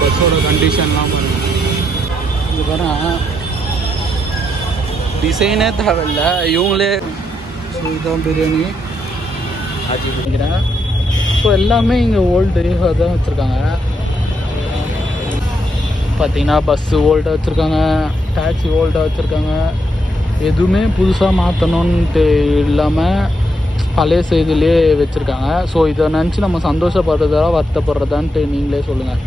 பஸ்ஸோட கண்டிஷன்லாம் பாருங்க. இது பாருங்க, டிசைனே தேவையில்லை, இவங்களே. ஸோ இதுதான் பிரியாணி ஆஜி பண்ணிக்கிறேன். ஸோ எல்லாமே இங்கே ஓல்டு தான் வச்சுருக்காங்க. பார்த்தீங்கன்னா பஸ்ஸு ஓல்டாக வச்சுருக்காங்க, டாக்ஸி ஓல்டாக வச்சுருக்காங்க. எதுவுமே புதுசாக மாற்றணுன்ட்டு இல்லாமல் பழைய செய்திலே வச்சுருக்காங்க. ஸோ இதை நினச்சி நம்ம சந்தோஷப்படுறதா வருத்தப்படுறதான்ட்டு நீங்களே சொல்லுங்கள்.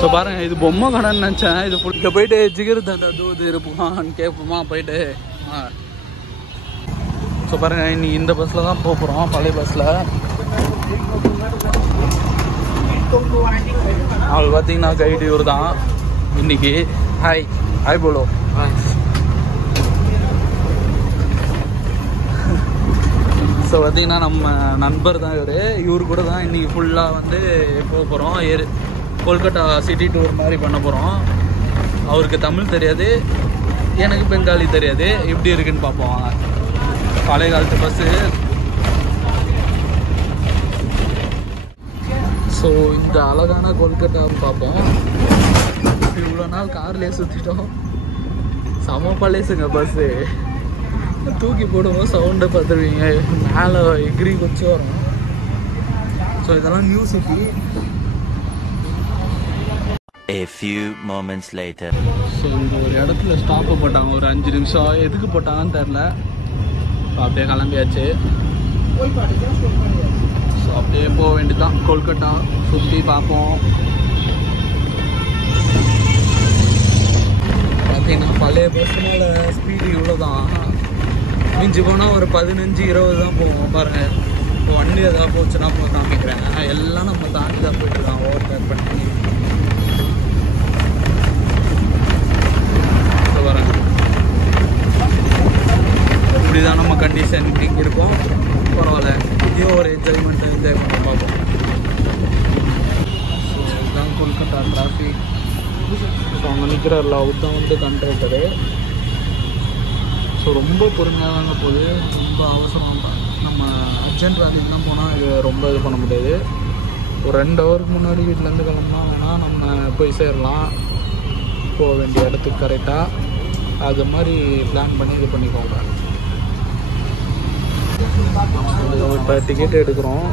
ஸோ பாருங்கள், இது பொம்மை கடைன்னு நினச்சேன். இது இங்கே போயிட்டு ஜிகர் தண்டை தூது இருப்போமான்னு கேட்போமா போயிட்டு. ஸோ பாருங்கள், இன்னைக்கு இந்த பஸ்ஸில் தான் போக போகிறோம், பழைய பஸ்ஸில். அவள் பார்த்தீங்கன்னா கைடு இவர் தான் இன்னைக்கு. Hi hi polo. ஸோ பார்த்தீங்கன்னா நம்ம நண்பர் தான் இவர் கூட தான் இன்றைக்கி ஃபுல்லாக வந்து போக போகிறோம். கொல்கட்டா சிட்டி டூர் மாதிரி பண்ண போகிறோம். அவருக்கு தமிழ் தெரியாது, எனக்கு பெங்காலி தெரியாது. எப்படி இருக்குன்னு பார்ப்போம். பழைய காலத்து பஸ்ஸு. ஸோ இந்த அழகான கொல்கட்டாவை பார்ப்போம். இவ்வளோ நாள் கார்லேயே சுற்றிட்டோம். செம பழசுங்க பஸ்ஸு. தூக்கி போடுவோம், சவுண்டை பார்த்துருவீங்க, மேலே எக்ரி வச்சு வரும். ஸோ இதெல்லாம் new city. A few moments later. So இங்கே ஒரு இடத்துல ஸ்டாப்பு போட்டாங்க, ஒரு 5 நிமிஷம். எதுக்கு போட்டாங்கன்னு தெரில. அப்படியே கிளம்பியாச்சு. ஸோ அப்படியே போக வேண்டியதுதான். கொல்கட்டா சுற்றி பார்ப்போம். பார்த்தீங்கன்னா பழைய பஸ்ஸுனால ஸ்பீடு இவ்வளோ தான். மிஞ்சி போனால் ஒரு 15-20 தான் போவோம். பாருங்கள், இப்போ வண்டி எதாவது போச்சுன்னா இப்போ காமிக்கிறேன். எல்லாம் நம்ம தாண்டி தான் போயிட்டுருக்கான், ஓவர் டேக் பண்ணி. வரேன், இப்படி தான் நம்ம கண்டிஷன் இங்கே இருக்கும். பரவாயில்ல, இதையும் ஒரு என்ஜாய்மெண்ட் என்ஜாய் பண்ண பார்ப்போம். ஸோ இதுதான் கொல்கட்டா டிராஃபிக். ஸோ அங்கே நிற்கிற லவ் தான் வந்து கண்ட்ரக்டரு. ஸோ ரொம்ப பொறுமையாக தாங்க போகுது, ரொம்ப அவசரம் தான். நம்ம அர்ஜென்ட் வேலைக்குலாம் போனால் இது ரொம்ப இது பண்ண முடியாது. ஒரு 2 ஹவருக்கு முன்னாடி வீட்டிலேருந்து கிளம்புனா வேணால் நம்ம போய் சேரலாம் போக வேண்டிய இடத்துக்கு கரெக்டாக. அது மாதிரி பிளான் பண்ணி இது பண்ணிக்கோங்க. இப்போ டிக்கெட் எடுக்கிறோம்.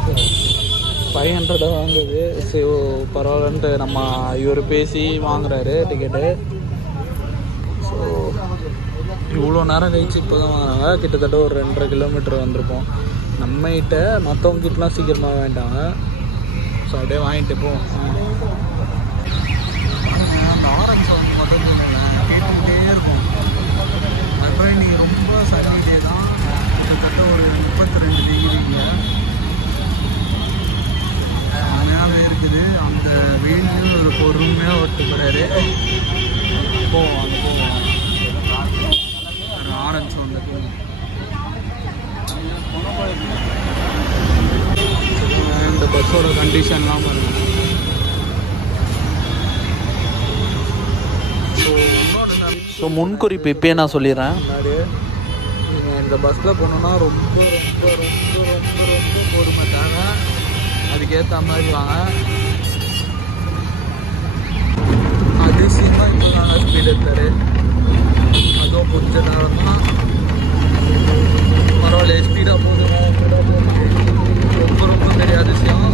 500 வாங்குது. சரி பரவாயில்லன்ட்டு நம்ம இவர் பேசி வாங்குறாரு டிக்கெட்டு. ஸோ இவ்வளோ நேரம் கழிச்சு இப்போ தான் வாங்கினாங்க. கிட்டத்தட்ட ஒரு 2.5 கிலோமீட்டர் வந்திருப்போம். நம்மகிட்ட மற்றவங்க கிட்டலாம் சீக்கிரமாக வாங்கிட்டாங்க. ஸோ அப்படியே வாங்கிட்டு போவோம். அந்த ஆரஞ்சு வந்து முதல்ல கேட்டுக்கிட்டே இருக்கும். அப்புறம் இன்றைக்கி ரொம்ப சனி டே தான். கிட்டத்தட்ட ஒரு 32 டிகிரிங்க மேலே இருக்குது. அந்த வெயிலையும் ஒரு பொறுமையாக ஒட்டு போகிறாரு. போவோம், அங்கே போவோம். ஆரஞ்சு வந்துட்டு இந்த பஸ்ஸோட கண்டிஷன்லாம் பாருங்க. ஸோ முன்குறிப்பு இப்போயே நான் சொல்லிடுறேன். நீங்கள் இந்த பஸ்ஸில் போனோன்னா ரொம்ப ரொம்ப ரொம்ப ரொம்ப ரொம்ப பொறுமை தேவை. அதுக்கேற்ற மாதிரி வாங்க. அதிசயமாக இப்போ நாங்கள் ஸ்பீடு எடுத்தாரு. அதுவும் கொஞ்ச நேரம் தான் பரவாயில்ல, ஸ்பீடாக போகுது. ரொம்ப ரொம்ப பெரிய அதிசயம்.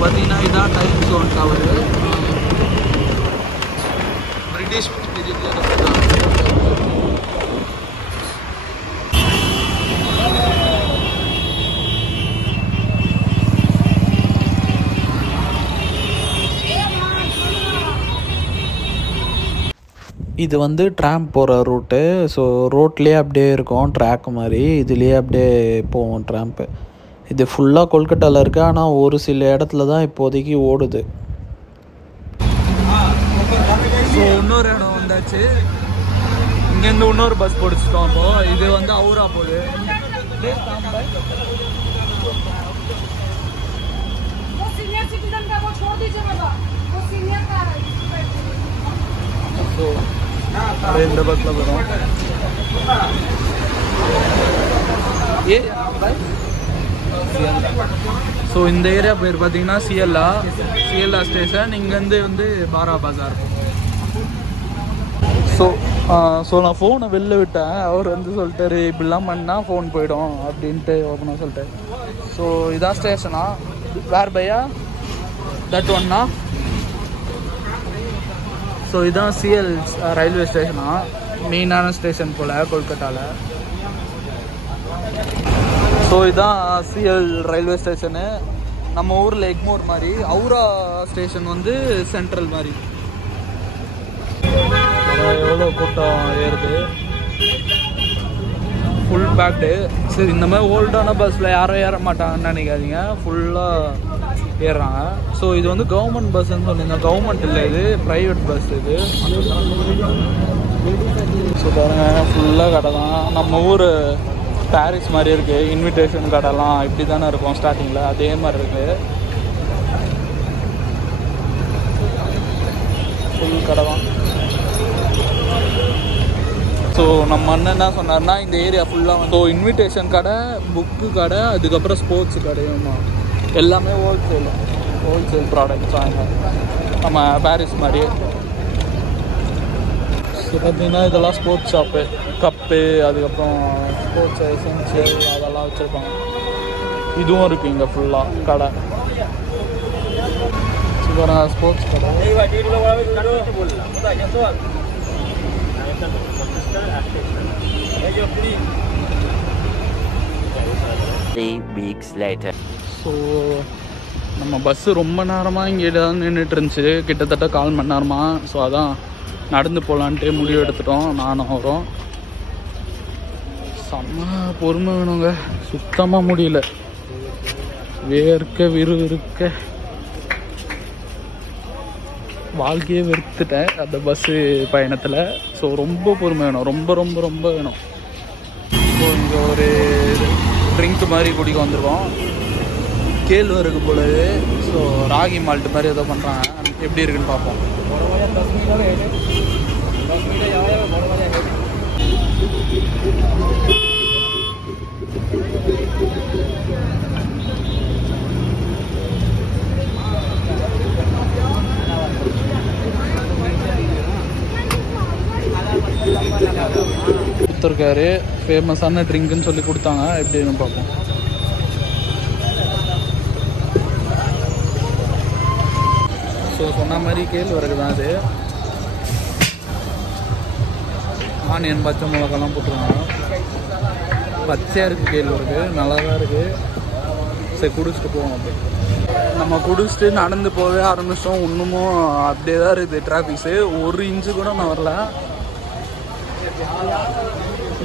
பார்த்தீங்கன்னா இதான் டைம் ஜோன் டவரு. பிரிட்டிஷ் இது வந்து ட்ராம் போகிற ரூட்டு. ஸோ ரோட்லேயே அப்படியே இருக்கும், ட்ராக் மாதிரி. இதுலேயே அப்படியே போவோம் ட்ராம்ப்பு. இது ஃபுல்லாக கொல்கட்டாவில் இருக்குது. ஆனால் ஒரு சில இடத்துல தான் இப்போதைக்கு ஓடுது. ஸோ இன்னொரு இடம் வந்தாச்சு. இங்கேருந்து இன்னொரு பஸ் பிடிச்சிட்டோம். அப்போது இது வந்து அவுரா போகுது. அப்படியே இந்த பஸ்ஸில் போயிடும். ஸோ இந்த ஏரியா பேர் பார்த்தீங்கன்னா சிஎல்ஆ ஸ்டேஷன். இங்கேருந்து வந்து பாரா பஜார். ஸோ நான் ஃபோனை வெளில விட்டேன். அவர் வந்து சொல்லிட்டாரு இப்படிலாம் பண்ணால் ஃபோன் போயிடும் அப்படின்ட்டு ஓப்பனாக சொல்லிட்டாரு. ஸோ இதான் ஸ்டேஷனா? வேர் பையா தட் ஒன்னா? ஸோ இதான் சிஎல் ரயில்வே ஸ்டேஷனா, மெயினான ஸ்டேஷன் போல் கொல்கட்டாவில். ஸோ இதான் சிஎல் ரயில்வே ஸ்டேஷனு. நம்ம ஊரில் எக்மோர் மாதிரி, அவுரா ஸ்டேஷன் வந்து சென்ட்ரல் மாதிரி. எவ்வளோ கூட்டம் ஏறுது, ஃபுல் பேக்டு. சரி, இந்த மாதிரி ஓல்டான பஸ்ஸில் யாரும் ஏற மாட்டாங்கன்னு நினைக்காதீங்க, ஃபுல்லாக ஏறுறாங்க. ஸோ இது வந்து கவர்மெண்ட் பஸ்ஸுன்னு சொல்லியிருந்தேன். கவர்மெண்ட் இல்லை, இது ப்ரைவேட் பஸ் இது. ஸோ பாருங்க, ஃபுல்லாக கடை தான். நம்ம ஊர் பாரிஸ் மாதிரி இருக்குது. இன்விடேஷன் கடைலாம் இப்படி தானே இருக்கும் ஸ்டார்டிங்கில், அதே மாதிரி இருக்குது. ஃபுல் கடை தான். ஸோ நம்ம அண்ணன் என்ன சொன்னார்னா, இந்த ஏரியா ஃபுல்லாக வந்து இன்விடேஷன் கடை, புக்கு கடை, அதுக்கப்புறம் ஸ்போர்ட்ஸ் கடையும், எல்லாமே ஹோல்சேல் ப்ராடக்ட்ஸ் வாங்க நம்ம பாரிஸ் மாதிரியே. ஸோ பார்த்தீங்கன்னா இதெல்லாம் ஸ்போர்ட்ஸ் ஷாப்பு, கப்பு, அதுக்கப்புறம் ஸ்போர்ட்ஸ் எசென்ஷியல் அதெல்லாம் வச்சுருப்பாங்க. இதுவும் இருக்குது இங்கே ஃபுல்லாக கடை. பாருங்க, ஸ்போர்ட்ஸ் கடை. 3 weeks later. ஸோ நம்ம பஸ்ஸு ரொம்ப நேரமாக இங்கே தான் நின்றுட்டு இருந்துச்சு, கிட்டத்தட்ட 1/4 மணி நேரமாக. ஸோ அதான் நடந்து போகலான்ட்டு முடிவு எடுத்துட்டோம், நானும் வரோம். செம்ம பொறுமை வேணுங்க, சுத்தமாக முடியல, வேர்க்க விறுவிறுக்க வாழ்க்கையே வெறுத்துட்டேன் அந்த பஸ்ஸு பயணத்தில். ஸோ ரொம்ப பொறுமை வேணும், ரொம்ப ரொம்ப ரொம்ப வேணும். ஸோ இங்கே ஒரு ட்ரிங்க் மாதிரி குடிக்க வந்துருக்கோம், கேழ்வரகு போல. ஸோ ராகி மால்ட்டு மாதிரி ஏதோ பண்ணுறாங்க, எப்படி இருக்குன்னு பார்ப்போம். கொடுத்துருக்காரு, ஃபேமஸான ட்ரிங்க்குன்னு சொல்லி கொடுத்தாங்க, எப்படின்னு பார்ப்போம். ஸோ சொன்ன மாதிரி கேழ்வரகு தான் அது. ஆனியன், பச்சை மிளகாலாம் போட்டுருவாங்க. பச்சையாக இருக்குது கேழ்வரகு, நல்லா தான் இருக்குது. சரி, குடிச்சிட்டு போவோம். அப்படி நம்ம குடிச்சிட்டு நடந்து போகவே ஆரம்பிச்சோம். இன்னமும் அப்படியே தான் இருக்குது டிராஃபிக்ஸு, 1 இன்ச்சு கூட நான் வரல.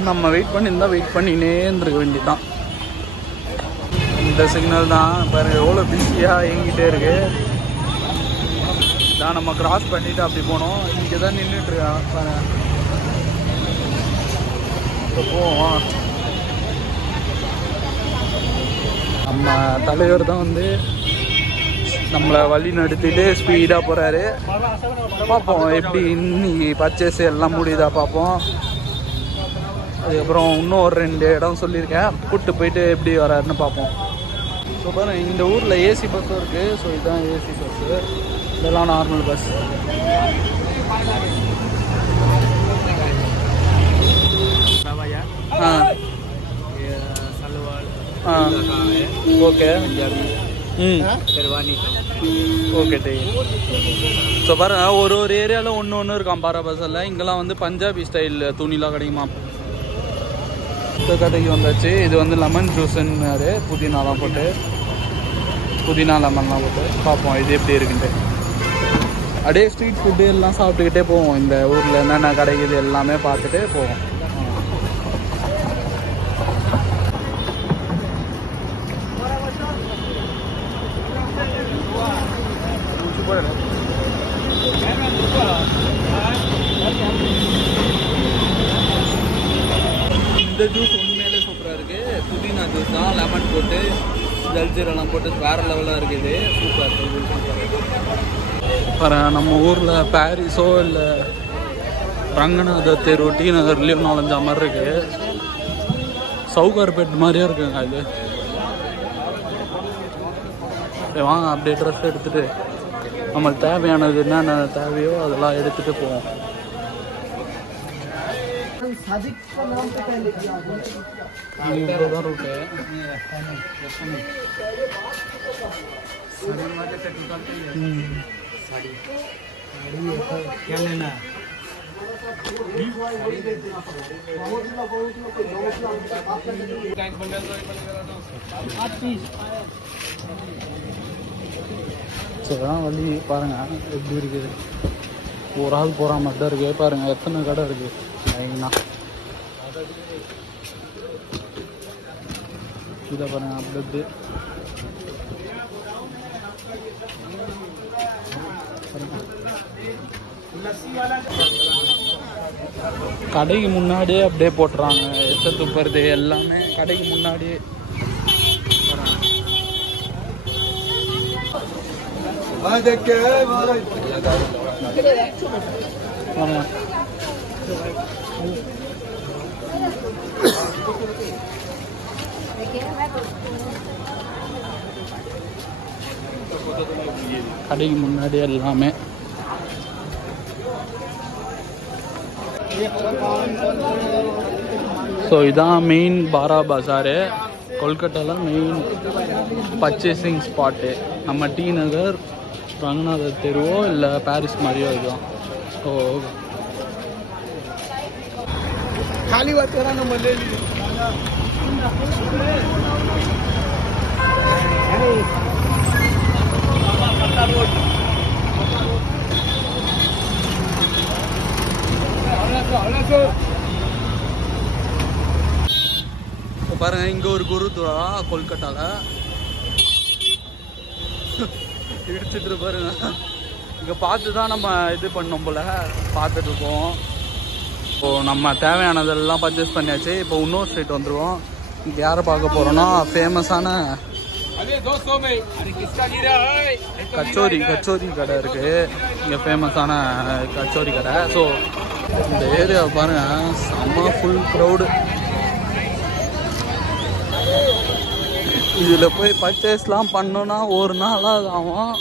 நம்ம வெயிட் பண்ணினே இருந்திருக்க வேண்டியதுதான். இந்த சிக்னல் தான் பாருங்க, எவ்வளோ பிஸியாக இயங்கிட்டே இருக்கு. தான் நம்ம கிராஸ் பண்ணிட்டு அப்படி போனோம். இங்கே தான் நின்றுட்டுருக்கான் பாருங்க. இப்போ போவோம். நம்ம தலைவர் தான் வந்து நம்மளை வழி நடத்திட்டு ஸ்பீடாக போகிறாரு. பார்ப்போம் எப்படி இன்னைக்கு பர்ச்சேஸ் எல்லாம் முடியுதா பார்ப்போம். அதுக்கப்புறம் இன்னும் ஒரு 2 இடம் சொல்லியிருக்கேன், கூப்பிட்டு போயிட்டு எப்படி வராருன்னு பார்ப்போம். ஸோ பாருங்க, இந்த ஊரில் ஏசி பஸ்ஸும் இருக்குது. ஸோ இதுதான் ஏசி பஸ்ஸு, இதெல்லாம் நார்மல் பஸ். ஓகே. ஓகே டி. ஸோ பாருங்க, ஒரு ஏரியாவில் ஒன்று இருக்கான் பாரா பஸ்ஸில். இங்கெல்லாம் வந்து பஞ்சாபி ஸ்டைல் துணிலாம் கிடைக்குமா. இந்த கடைக்கு வந்தாச்சு. இது வந்து லெமன் ஜூஸுன்னு புதினாலாம் போட்டு, புதினா லெமன்லாம் போட்டு பார்ப்போம் இது எப்படி இருக்குன்ட்டு. அப்படியே ஸ்ட்ரீட் ஃபுட்டு எல்லாம் சாப்பிட்டுக்கிட்டே போவோம். இந்த ஊரில் என்னென்ன கிடைக்குது எல்லாமே பார்த்துட்டு போவோம். இந்த ஜூஸ் உண்மையிலே சூப்பராக இருக்குது. புதினா ஜூஸ் தான், லெமன் போட்டு ஜல்ஜீரெல்லாம் போட்டு வேறு லெவலாக இருக்குது. சூப்பராக இருக்குது. நம்ம ஊரில் பாரிஸோ இல்லை ரங்கநாத தெரு டி நகர்லேயும் 4-5 மாதிரி இருக்குது. சவுகார்பேட் மாதிரியே இருக்குங்க இது. வாங்க அப்படியே ட்ரெஸ் எடுத்துகிட்டு நம்மளுக்கு தேவையானது என்னென்ன தேவையோ அதெல்லாம் எடுத்துகிட்டு போவோம். இவ்வளோதான் ரூட்டு. சரிதான் வழி பாருங்க எப்படி இருக்குது. ஒரு ஆள் போகிற மாதிரி தான் இருக்குது. பாருங்க எத்தனை கடை இருக்குது லைனா. இதை பாருங்க அப்படி கடைக்கு முன்னாடியே அப்படியே போட்டுறாங்க. எச்ச துப்புறது எல்லாமே கடைக்கு முன்னாடியே. கடைக்கு முன்னாடி எல்லாமே. ஸோ இதான் மெயின் பாரா பஜாரு. கொல்கட்டாவில் மெயின் பர்ச்சேசிங் ஸ்பாட்டு. நம்ம டி நகர் ரங்கநாத தெருவோ இல்லை பாரிஸ் மாதிரியோ இதுதான். ஸோ खाली बात करा ना मले பாருங்க இங்க ஒரு குருத்வாரா கொல்கட்டால இடிச்சிட்டு பாருங்க. இங்க பார்த்து தான் நம்ம இது பண்ணோம் போல பார்த்துட்டு இருக்கோம். இப்போ நம்ம தேவையானதெல்லாம் பர்ச்சேஸ் பண்ணியாச்சு. இப்போ இன்னொரு ஸ்ட்ரீட் வந்துடுவோம். இங்கே யாரை பார்க்க போகிறோன்னா ஃபேமஸான கச்சோரி கடை இருக்குது. இங்கே ஃபேமஸான கச்சோரி கடை. ஸோ இந்த ஏரியாவை பாருங்கள் செம்ம ஃபுல் க்ரௌடு. இதில் போய் பர்ச்சேஸ்லாம் பண்ணோன்னா ஒரு நாளாக ஆகும்.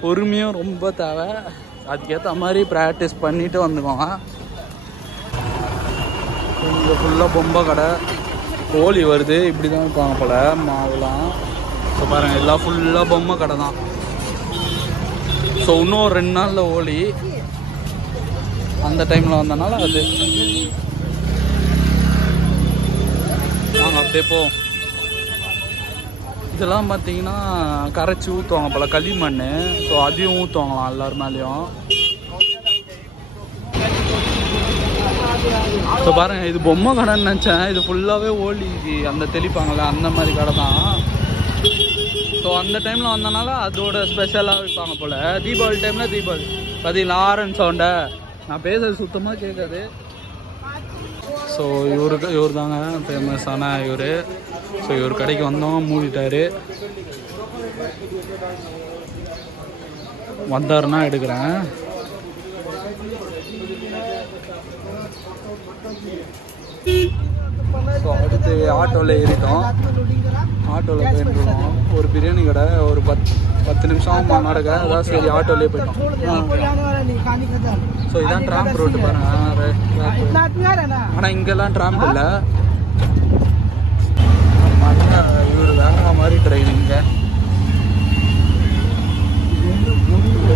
பொறுமையும் ரொம்ப தேவை. அதுக்கேற்ற மாதிரி ப்ராக்டிஸ் பண்ணிவிட்டு வந்துக்குவாங்க. இங்கே ஃபுல்லாக பொம்மை கடை. ஹோலி வருது இப்படி தான் இருப்பாங்க போல் மாவுலாம். ஸோ பாருங்கள் எல்லாம் ஃபுல்லாக பொம்மை கடை தான். ஸோ இன்னும் 2 நாளில் ஹோலி. அந்த டைமில் வந்தனால அது நாங்கள் அப்படியே போவோம். இதெல்லாம் பார்த்தீங்கன்னா கரைச்சி ஊற்றுவாங்க போல் களிமண். ஸோ அதையும் ஊற்றுவாங்களாம் எல்லார் மேலேயும். ஸோ பாருங்கள் இது பொம்மை கடைன்னு நினச்சேன். இது ஃபுல்லாகவே ஹோலிக்கு அந்த தெளிப்பாங்கள்ல அந்த மாதிரி கடை தான். ஸோ அந்த டைமில் வந்தனால அதோட ஸ்பெஷலாக வைப்பாங்க போல். தீபாவளி டைமில் தீபாவளி பார்த்தீங்களா ஆரன் சவுண்டை. நான் பேசுறது சுத்தமாக கேட்காது. ஸோ இவர் தாங்க ஃபேமஸான இவர். ஸோ இவர் கடைக்கு வந்தோம் மூடிட்டார். வந்தாருன்னா எடுக்கிறேன். ஸோ அடுத்து ஆட்டோவில் ஏறிட்டோம். ஆட்டோவில் போயிட்டுருக்கோம். ஒரு பிரியாணி கடை ஒரு 10 நிமிஷம் நடக்க. அதான் சரி ஆட்டோலேயே போயிட்டோம். ஸோ இதான் ட்ராம்ப் ரோட்டு பாருங்க. ஆனால் இங்கெல்லாம் ட்ராம்ப் இல்லை. இவர் வேற மாதிரி ட்ரைனிங்க.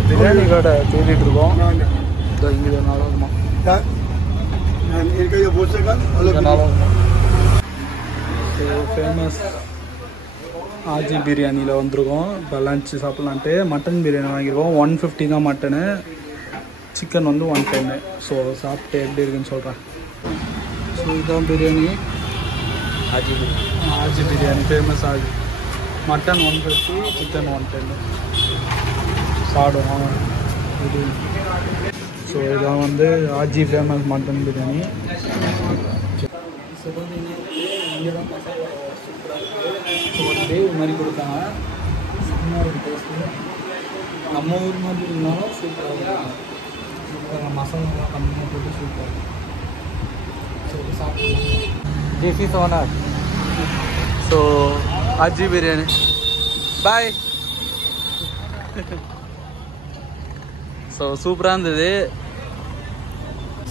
பிரியாணி கடை தேடிட்டு இருக்கோம். இங்கே நல்லா இருக்குமா ஃபேமஸ் ஆஜி பிரியாணியில் வந்திருக்கோம். இப்போ லன்ச் சாப்பிட்லான்ட்டு மட்டன் பிரியாணி வாங்கியிருக்கோம். 150 தான் மட்டனு. சிக்கன் வந்து 110. ஸோ சாப்பிட்டு எப்படி இருக்குன்னு சொல்கிறேன். ஸோ இதுதான் biryani. Aaji biryani famous Aaji. Mutton 150, chicken 110 சாப்பிடுவோம் இது. ஸோ இதான் வந்து ஆஜி ஃபேமஸ் மட்டன் பிரியாணி. ஒரு டேவ் மாதிரி கொடுத்தாங்க. செம்மையாக இருக்கும் டேஸ்ட்டு. நம்ம ஊர் மாதிரி இருந்தாலும் சூப்பராக இருக்கும். மசாலாலாம் கம்மியாக போட்டு சூப்பர். சரி சாப்பிடுவோம். This is honor. So Aji biryani bye. So சூப்பராக இருந்தது.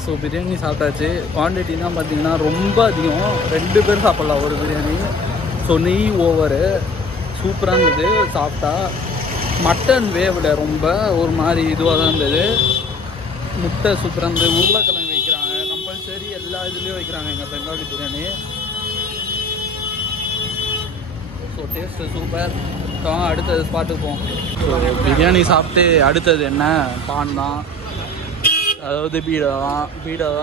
ஸோ பிரியாணி சாப்பிட்டாச்சு. குவான்டிட்டினா பார்த்தீங்கன்னா ரொம்ப அதிகம், 2 பேர் சாப்பிட்லாம் ஒரு பிரியாணி. ஸோ நெய் ஓவரு சூப்பராக இருந்தது. சாப்பிட்டா மட்டன் வேவில் ரொம்ப ஒரு மாதிரி இதுவாக தான் இருந்தது. முட்டை சூப்பராக இருந்தது. உருளைக்கிழங்கு வைக்கிறாங்க கம்பல்சரி, எல்லா இதுலேயும் வைக்கிறாங்க எங்கள் Bengali biryani. So taste super. அடுத்தது ஸ்பாட்டுக்கு போவோம். ஸோ பிரியாணி சாப்பிட்டு அடுத்தது என்ன பான் தான், அதாவது பீடா தான்.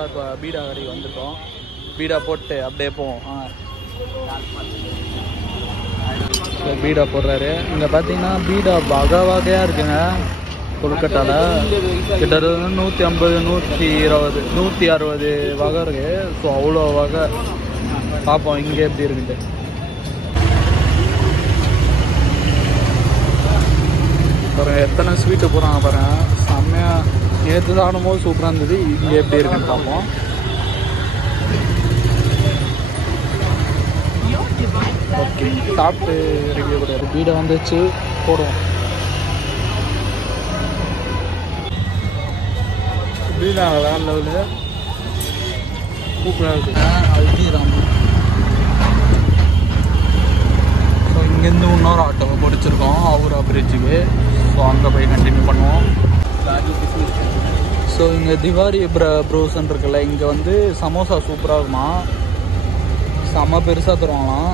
இப்போ பீடா கடைக்கு வந்துட்டோம். பீடா போட்டு அப்படியே போவோம். பீடா போடுறாரு. இங்கே பார்த்தீங்கன்னா பீடா வகையாக இருக்குங்க. கொல்கட்டாவில் கிட்டத்தட்ட 150, 120, 160 வகை இருக்குது. ஸோ அவ்வளோ வகை. பார்ப்போம் இங்கே எப்படி இருக்குன்ட்டு. பாருங்கள் எத்தனை ஸ்வீட்டு போகிறாங்க பாருங்கள். செம்மையாக நேற்று சாப்பிடும்போது சூப்பராக இருந்தது. இங்கே எப்படி இருக்குன்னு பார்ப்போம். ஓகே சாப்பிட்டு ரிவ்யூ கிடையாது. பீடை வந்துச்சு போடுவோம். பீடா வேற லெவலு சூப்பராக இருக்குது. ஹல்திராம். ஸோ இங்கேருந்து இன்னொரு ஆட்டோவை பிடிச்சிருக்கோம் ஹவுரா பிரிட்ஜுக்கு. ஸோ அங்கே போய் கண்டினியூ பண்ணுவோம். ஸோ இங்கே திவாரி ப்ரோஸ்ன்னு இருக்குல்ல, இங்கே வந்து சமோசா சூப்பராக இருக்குமா, செம்ம பெருசாக தருவாங்களாம்.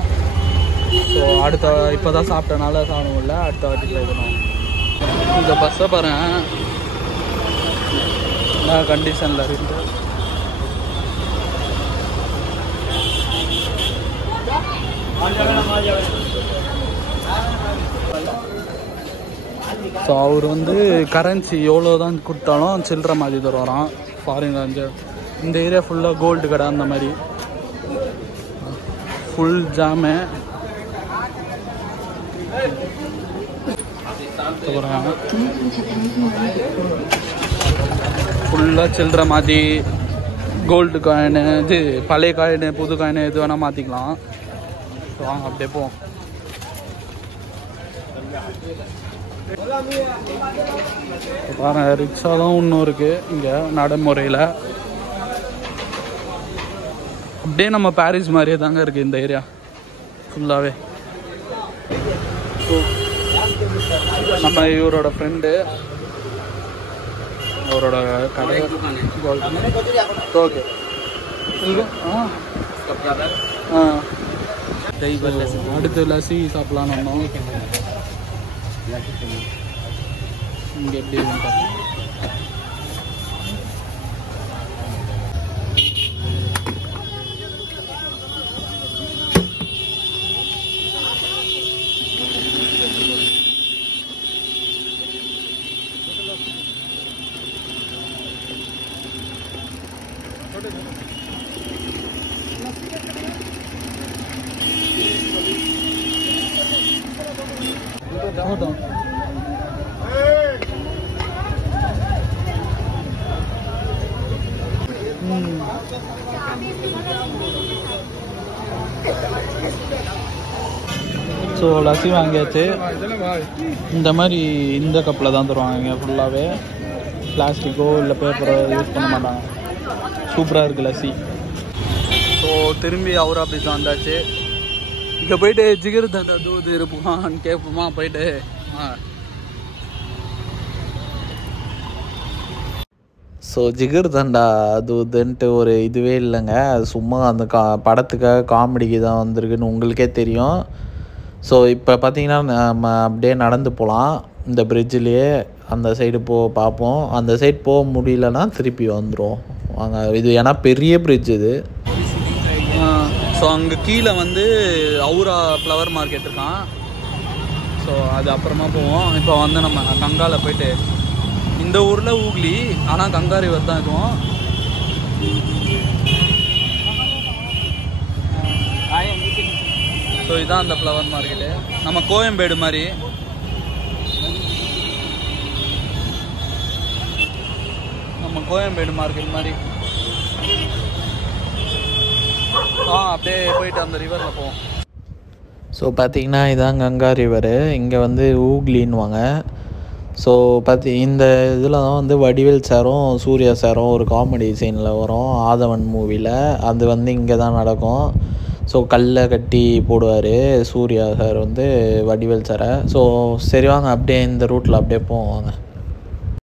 ஸோ அடுத்த இப்போ தான் சாப்பிட்டனால சாப்பிட முடியல, அடுத்த வாட்டி ட்ரை பண்ணுவோம். இந்த பஸ்ஸை பாருங்கள் என்ன கண்டிஷனில் இருக்குது. ஸோ அவர் வந்து கரன்சி எவ்வளோ தான் கொடுத்தாலும் சில்லற மாதிரி தருவாராம். ஃபாரின் இந்த ஏரியா ஃபுல்லாக கோல்டு கடை அந்த மாதிரி ஃபுல் ஜாமு. ஃபுல்லாக சில்லற மாதிரி கோல்டு காயினு, இது பழைய காயினு புது காயினு எது வேணால் மாற்றிக்கலாம். ஸோ வாங்க அப்படியே போவோம். பாருங்க ரிக்ஷா தான் இன்னும் இருக்குது இங்கே நடைமுறையில். அப்படியே நம்ம பாரிஸ் மாதிரியே தாங்க இருக்குது இந்த ஏரியா ஃபுல்லாகவே. நம்ம இவரோட ஃப்ரெண்டு, அவரோட கடை. ஓகே அடுத்து லஸ்ஸி சாப்பிட்லான்னு வந்தோம். இங்கே எப்படி இருக்குன்னு பார்ப்போம். ஸோ லஸ்ஸி வாங்கியாச்சு. இந்த மாதிரி இந்த கப்பில் தான் தருவாங்க இங்கே ஃபுல்லாகவே. பிளாஸ்டிக்கோ இல்லை பேப்பரோ யூஸ் பண்ண மாட்டாங்க. சூப்பராக இருக்குது லஸ்ஸி. ஸோ திரும்பி ஹவுரா பிரிட்ஜ் வந்தாச்சு. இங்கே போயிட்டு ஜிகர் தண்டா தூது இருப்போமான்னு கேட்போமா போயிட்டு. ஸோ ஜிகர் தண்டா அதுன்ட்டு ஒரு இதுவே இல்லைங்க. அது சும்மா அந்த படத்துக்காக காமெடிக்கு தான் வந்திருக்குன்னு உங்களுக்கே தெரியும். ஸோ இப்போ பார்த்தீங்கன்னா நம்ம அப்படியே நடந்து போகலாம் இந்த பிரிட்ஜிலேயே. அந்த சைடு பார்ப்போம். அந்த சைடு போக முடியலன்னா திருப்பி வந்துடும் வாங்க. இது ஏன்னா பெரிய பிரிட்ஜ் இது. ஸோ அங்கே கீழே வந்து ஹவுரா ஃப்ளவர் மார்க்கெட் இருக்கான். ஸோ அது அப்புறமா போவோம். இப்போ வந்து நம்ம கங்காவில் போயிட்டு, இந்த ஊரில் ஊக்லி ஆனால் கங்கா ரிவர் தான் இருக்கும். ஸோ இதுதான் அந்த ஃப்ளவர் மார்க்கெட்டு. நம்ம கோயம்பேடு மாதிரி. நம்ம நம்ம கோயம்பேடு மார்க்கெட் மாதிரி. அப்படியே போயிட்டு அந்த ரிவரில் போவோம். ஸோ பார்த்திங்கன்னா இதான் கங்கா ரிவரு. இங்கே வந்து ஊக்லின்னுவாங்க. ஸோ இந்த இதில் தான் வந்து வடிவேல் சாரும் சூர்யா சாரும் ஒரு காமெடி சீனில் வரும் ஆதவன் மூவியில். அது வந்து இங்கே தான் நடக்கும். ஸோ கல்லை கட்டி போடுவார் சூர்யா சார் வந்து வடிவேல் சாரை. ஸோ சரி வாங்க அப்படியே இந்த ரூட்டில் அப்படியே போவோம் வாங்க.